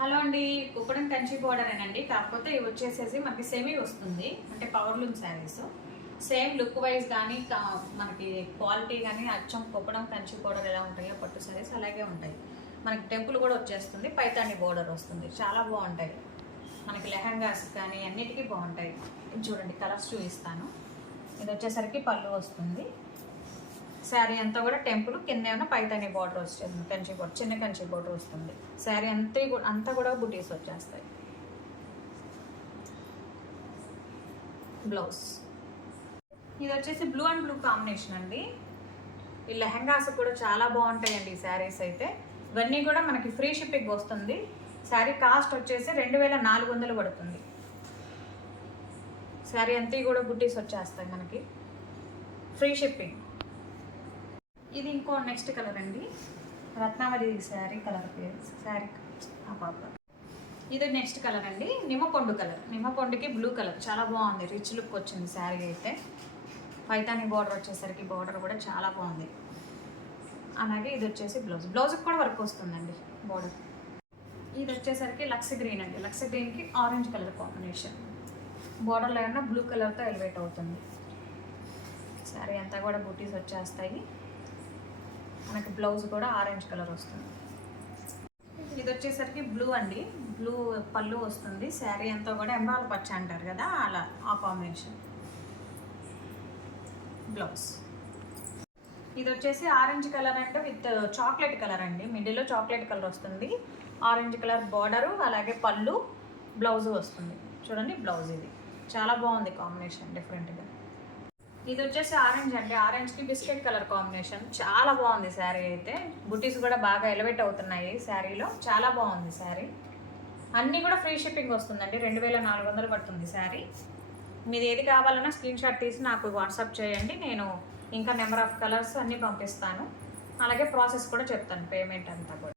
Hello అండి, కుప్పడం కంచి బోర్డరేనండి. కాకపోతే ఇవి వచ్చేసేసి మనకి సెమీ వస్తుంది, అంటే powerloom saris. Same look wise కానీ మనకి క్వాలిటీ కానీ అచ్చం కుప్పడం కంచి బోర్డర్ ఎలా ఉంటాయో పట్టు శారీస్ అలాగే ఉంటాయి. మనకి టెంపుల్ కూడా వచ్చేస్తుంది, పైతాని బోర్డర్ వస్తుంది, చాలా బాగుంటాయి. మనకి లెహంగాస్ కానీ అన్నిటికీ బాగుంటాయి. చూడండి, కలర్స్ చూపిస్తాను. ఇది వచ్చేసరికి పళ్ళు వస్తుంది. శారీ అంతా కూడా టెంపుల్ కింద ఏమైనా పైతాని బార్డర్ వచ్చేస్తుంది, కంచి బార్డర్, చిన్న కంచి బార్డర్ వస్తుంది. శారీ అంతా కూడా బుటీస్ వచ్చేస్తాయి. బ్లౌజ్ ఇది వచ్చేసి బ్లూ అండ్ బ్లూ కాంబినేషన్ అండి. ఈ లెహంగాస్ కూడా చాలా బాగుంటాయండి ఈ శారీస్ అయితే. ఇవన్నీ కూడా మనకి ఫ్రీ షిప్పింగ్ వస్తుంది. శారీ కాస్ట్ వచ్చేసి 2400 పడుతుంది. శారీ అంతా కూడా బుటీస్ వచ్చేస్తాయి మనకి, ఫ్రీ షిప్పింగ్. ఇది ఇంకో నెక్స్ట్ కలర్ అండి, రత్నావళి శారీ కలర్ పేరు శారీ ఇది నెక్స్ట్ కలర్ అండి, నిమ్మపండు కలర్. నిమ్మపండుకి బ్లూ కలర్ చాలా బాగుంది, రిచ్ లుక్ వచ్చింది శారీ అయితే. పైతాని బార్డర్ వచ్చేసరికి బార్డర్ కూడా చాలా బాగుంది. అలాగే ఇది వచ్చేసి బ్లౌజ్కి కూడా వర్క్ వస్తుందండి బార్డర్. ఇది వచ్చేసరికి లక్స్ గ్రీన్ అండి. లక్స్ గ్రీన్కి ఆరెంజ్ కలర్ కాంబినేషన్, బార్డర్లో ఏమన్నా బ్లూ కలర్తో ఎలివేట్ అవుతుంది. శారీ అంతా కూడా బూటీస్ వచ్చేస్తాయి. మనకి బ్లౌజ్ కూడా ఆరెంజ్ కలర్ వస్తుంది. ఇది వచ్చేసరికి బ్లూ అండి, బ్లూ పళ్ళు వస్తుంది. శారీ అంతా కూడా ఎంబాల పచ్చ అంటారు కదా, అలా ఆ కాంబినేషన్. బ్లౌజ్ ఇది వచ్చేసి ఆరెంజ్ కలర్ అంటే విత్ చాక్లెట్ కలర్ అండి. మిడిల్లో చాక్లెట్ కలర్ వస్తుంది, ఆరెంజ్ కలర్ బార్డరు, అలాగే పళ్ళు, బ్లౌజ్ వస్తుంది. చూడండి బ్లౌజ్, ఇది చాలా బాగుంది కాంబినేషన్, డిఫరెంట్గా. ఇది వచ్చేసి ఆరెంజ్ అండి, ఆరెంజ్కి బిస్కెట్ కలర్ కాంబినేషన్, చాలా బాగుంది శారీ అయితే. బుటీస్ కూడా బాగా ఎలివేట్ అవుతున్నాయి శారీలో, చాలా బాగుంది శారీ. అన్నీ కూడా ఫ్రీ షిప్పింగ్ వస్తుందండి, 2400 పడుతుంది శారీ. మీది ఏది కావాలన్నా స్క్రీన్ షాట్ తీసి నాకు వాట్సాప్ చేయండి, నేను ఇంకా నెంబర్ ఆఫ్ కలర్స్ అన్నీ పంపిస్తాను. అలాగే ప్రాసెస్ కూడా చెప్తాను, పేమెంట్ అంతా కూడా.